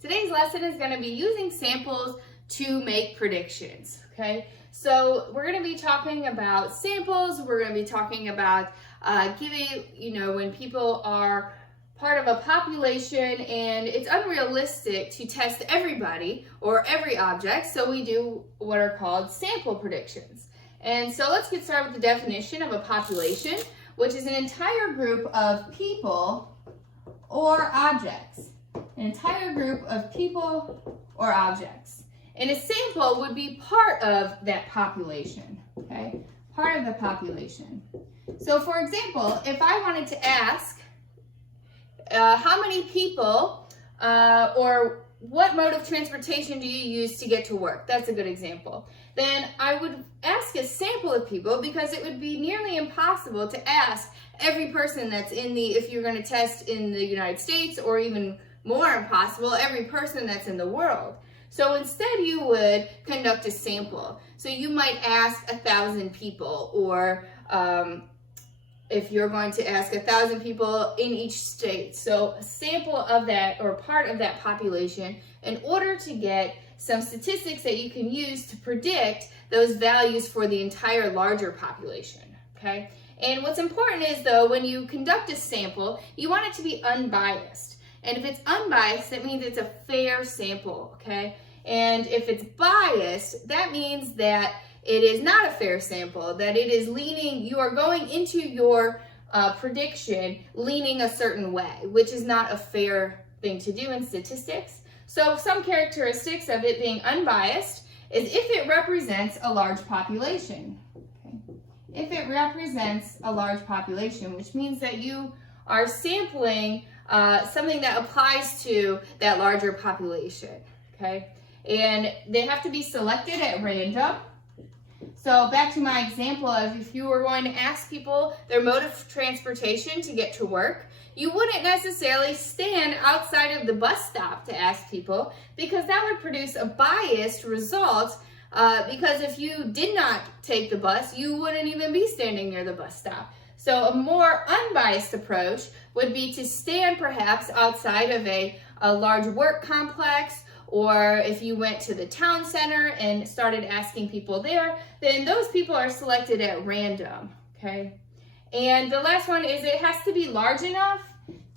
Today's lesson is going to be using samples to make predictions, okay? So we're going to be talking about samples. We're going to be talking about giving, when people are part of a population and it's unrealistic to test everybody or every object, so we do what are called sample predictions. And so let's get started with the definition of a population, which is an entire group of people or objects. An entire group of people or objects. And a sample would be part of that population, okay? Part of the population. So for example, if I wanted to ask how many people or what mode of transportation do you use to get to work? That's a good example. Then I would ask a sample of people because it would be nearly impossible to ask every person that's if you're going to test in the United States, or even more impossible, every person that's in the world. So instead you would conduct a sample. So you might ask 1,000 people, or if you're going to ask 1,000 people in each state. So a sample of that, or part of that population, in order to get some statistics that you can use to predict those values for the entire larger population, okay? And what's important is, though, when you conduct a sample, you want it to be unbiased. And if it's unbiased, that means it's a fair sample, okay? And if it's biased, that means that it is not a fair sample, that it is leaning, you are going into your prediction leaning a certain way, which is not a fair thing to do in statistics. So some characteristics of it being unbiased is if it represents a large population. Okay? If it represents a large population, which means that you are sampling something that applies to that larger population, okay? And they have to be selected at random. So back to my example of if you were going to ask people their mode of transportation to get to work, you wouldn't necessarily stand outside of the bus stop to ask people, because that would produce a biased result, because if you did not take the bus, you wouldn't even be standing near the bus stop. So a more unbiased approach would be to stand perhaps outside of a large work complex, or if you went to the town center and started asking people there, then those people are selected at random, okay? And the last one is it has to be large enough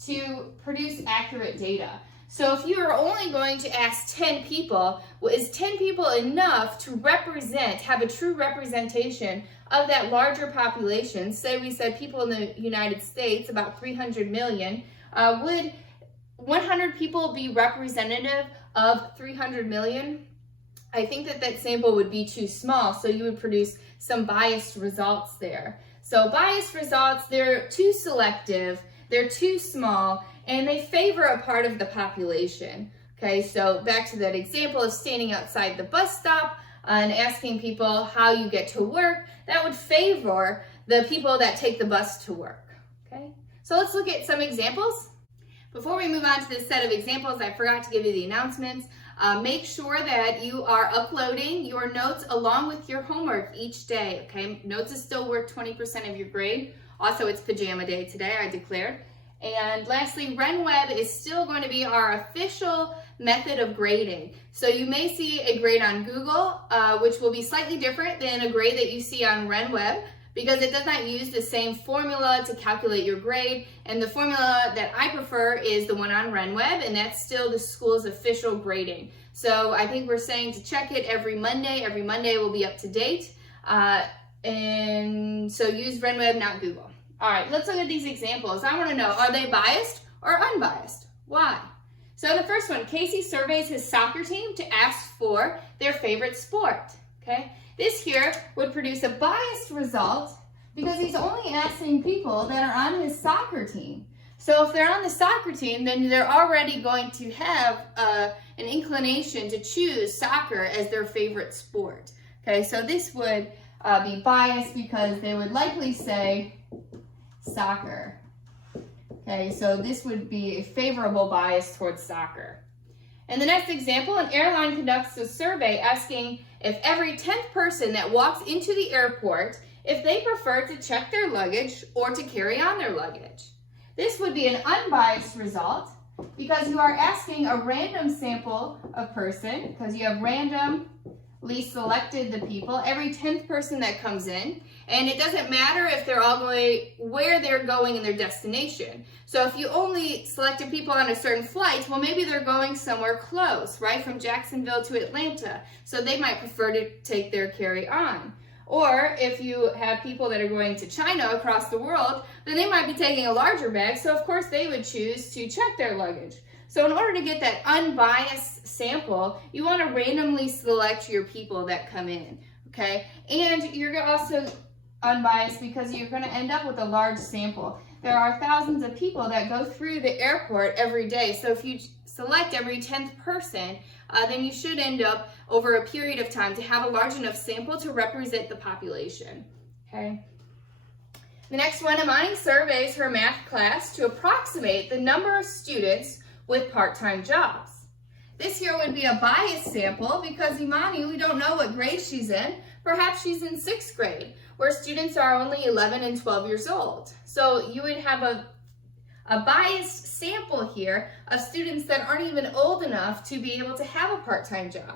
to produce accurate data. So if you are only going to ask 10 people, well, is 10 people enough to have a true representation of that larger population? Say we said people in the United States, about 300 million, would 100 people be representative of 300 million? I think that sample would be too small, so you would produce some biased results there. So biased results, they're too selective, they're too small, and they favor a part of the population. Okay, so back to that example of standing outside the bus stop and asking people how you get to work, that would favor the people that take the bus to work. Okay, so let's look at some examples. Before we move on to this set of examples, I forgot to give you the announcements. Make sure that you are uploading your notes along with your homework each day, okay? Notes is still worth 20% of your grade. Also, it's pajama day today, I declared. And lastly, RenWeb is still going to be our official method of grading. So you may see a grade on Google, which will be slightly different than a grade that you see on RenWeb, because it does not use the same formula to calculate your grade. And the formula that I prefer is the one on RenWeb, and that's still the school's official grading. So I think we're saying to check it every Monday. Every Monday will be up to date. And so use RenWeb, not Google. All right, let's look at these examples. I want to know, are they biased or unbiased? Why? So the first one, Casey surveys his soccer team to ask for their favorite sport, okay? This here would produce a biased result because he's only asking people that are on his soccer team. So if they're on the soccer team, then they're already going to have an inclination to choose soccer as their favorite sport. Okay, so this would be biased because they would likely say soccer. Okay, so this would be a favorable bias towards soccer. In the next example, an airline conducts a survey asking if every 10th person that walks into the airport, if they prefer to check their luggage or to carry on their luggage. This would be an unbiased result because you are asking a random sample of person, because you have randomly selected the people, every 10th person that comes in, and it doesn't matter if they're all going where they're going in their destination. So if you only selected people on a certain flight, well, maybe they're going somewhere close, right, from Jacksonville to Atlanta, so they might prefer to take their carry-on. Or if you have people that are going to China across the world, then they might be taking a larger bag, so of course they would choose to check their luggage. So in order to get that unbiased sample, you want to randomly select your people that come in, okay? And you're also unbiased because you're going to end up with a large sample. There are thousands of people that go through the airport every day, so if you select every 10th person, then you should end up over a period of time to have a large enough sample to represent the population, okay? The next one, Imani surveys her math class to approximate the number of students with part-time jobs. This here would be a biased sample because Imani, we don't know what grade she's in. Perhaps she's in 6th grade, where students are only 11 and 12 years old. So you would have a biased sample here of students that aren't even old enough to be able to have a part-time job.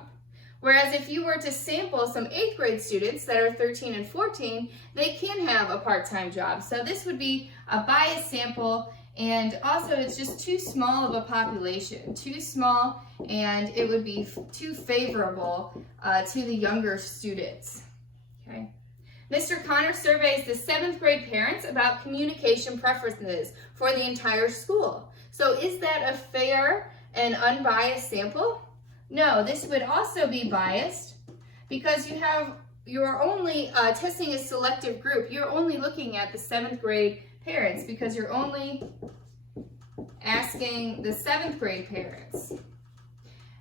Whereas if you were to sample some 8th grade students that are 13 and 14, they can have a part-time job. So this would be a biased sample, and also it's just too small of a population, too small, and it would be too favorable to the younger students, okay? Mr. Connor surveys the 7th grade parents about communication preferences for the entire school. So is that a fair and unbiased sample? No, this would also be biased because you're only testing a selective group. You're only looking at the 7th grade parents because you're only asking the 7th grade parents.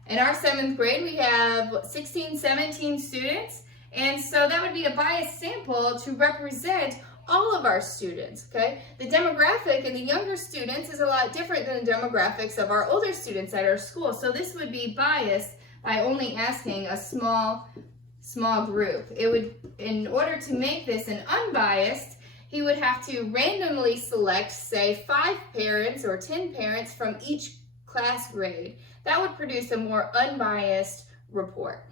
In our 7th grade, we have 16, 17 students, and so that would be a biased sample to represent all of our students, okay? The demographic in the younger students is a lot different than the demographics of our older students at our school, so this would be biased by only asking a small group. It would, in order to make this an unbiased, he would have to randomly select, say, 5 parents or 10 parents from each class grade. That would produce a more unbiased report.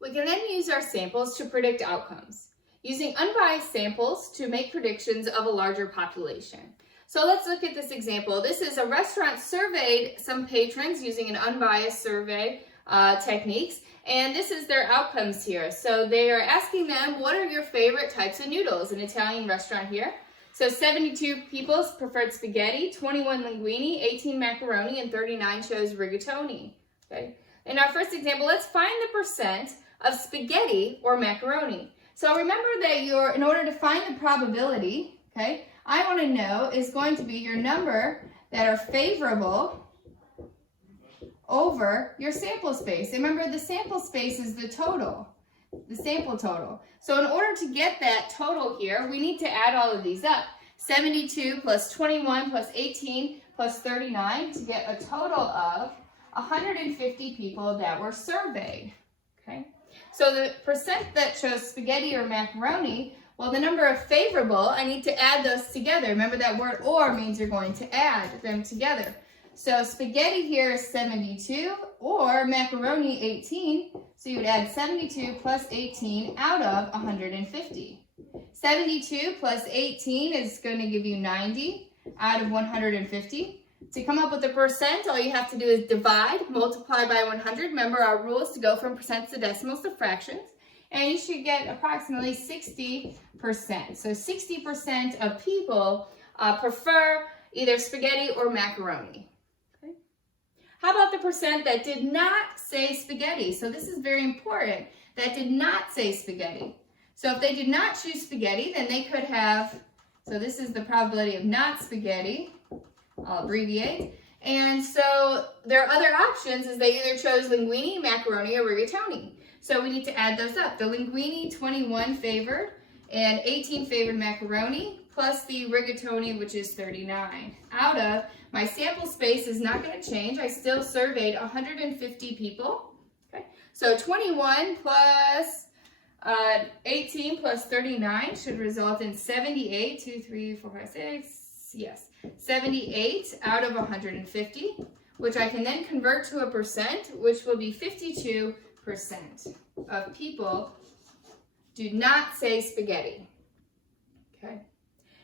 We can then use our samples to predict outcomes, using unbiased samples to make predictions of a larger population. So let's look at this example. This is a restaurant surveyed some patrons using an unbiased survey techniques, and this is their outcomes here. So they are asking them, what are your favorite types of noodles? An Italian restaurant here. So 72 people preferred spaghetti, 21 linguine, 18 macaroni, and 39 chose rigatoni. Okay. In our first example, let's find the percent of spaghetti or macaroni. So remember that in order to find the probability, okay, I want to know is going to be your number that are favorable over your sample space. Remember, the sample space is the total, the sample total. So in order to get that total here, we need to add all of these up. 72 plus 21 plus 18 plus 39 to get a total of 150 people that were surveyed, okay? So the percent that chose spaghetti or macaroni, well, the number of favorable, I need to add those together. Remember that word or means you're going to add them together. So spaghetti here is 72 or macaroni 18. So you would add 72 plus 18 out of 150. 72 plus 18 is going to give you 90 out of 150. To come up with a percent, all you have to do is divide, multiply by 100. Remember, our rule is to go from percents to decimals to fractions. And you should get approximately 60%. So 60% of people prefer either spaghetti or macaroni. Okay. How about the percent that did not say spaghetti? So this is very important, that did not say spaghetti. So if they did not choose spaghetti, then they could have, so this is the probability of not spaghetti. I'll abbreviate. And so their other options is they either chose linguine, macaroni, or rigatoni. So we need to add those up. The linguine, 21 favored, and 18 favored macaroni, plus the rigatoni, which is 39. Out of, my sample space is not going to change. I still surveyed 150 people. Okay. So 21 plus 18 plus 39 should result in 78, 2, 3, 4, 5, 6, yes, 78 out of 150, which I can then convert to a percent, which will be 52% of people do not say spaghetti. Okay.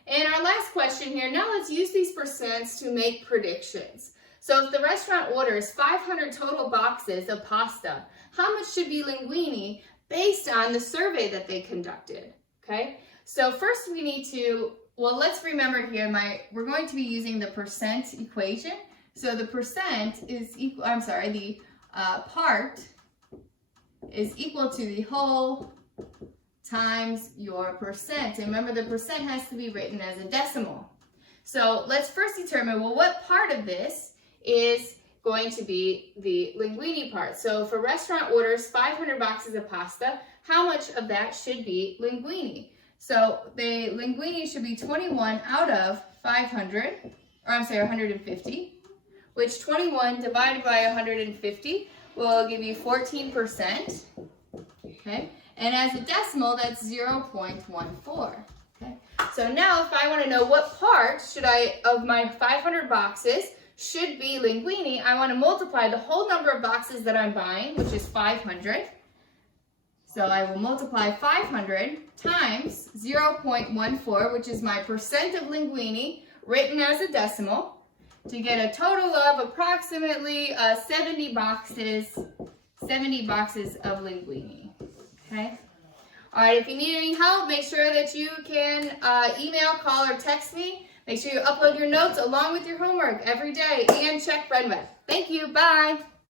And our last question here, now let's use these percents to make predictions. So if the restaurant orders 500 total boxes of pasta, how much should be linguine based on the survey that they conducted? Okay. So first we need to, well, let's remember here, we're going to be using the percent equation. So the percent is equal, the part is equal to the whole times your percent. And remember, the percent has to be written as a decimal. So let's first determine, well, what part of this is going to be the linguine part. So if a restaurant orders 500 boxes of pasta, how much of that should be linguine? So the linguine should be 21 out of 150, which 21 divided by 150 will give you 14%. Okay, and as a decimal, that's 0.14. Okay, so now if I want to know what part of my 500 boxes should be linguine, I want to multiply the whole number of boxes that I'm buying, which is 500. So I will multiply 500 times 0.14, which is my percent of linguine written as a decimal, to get a total of approximately 70 boxes of linguine. Okay. All right, if you need any help, make sure that you can email, call, or text me. Make sure you upload your notes along with your homework every day and check Renweb. Thank you. Bye.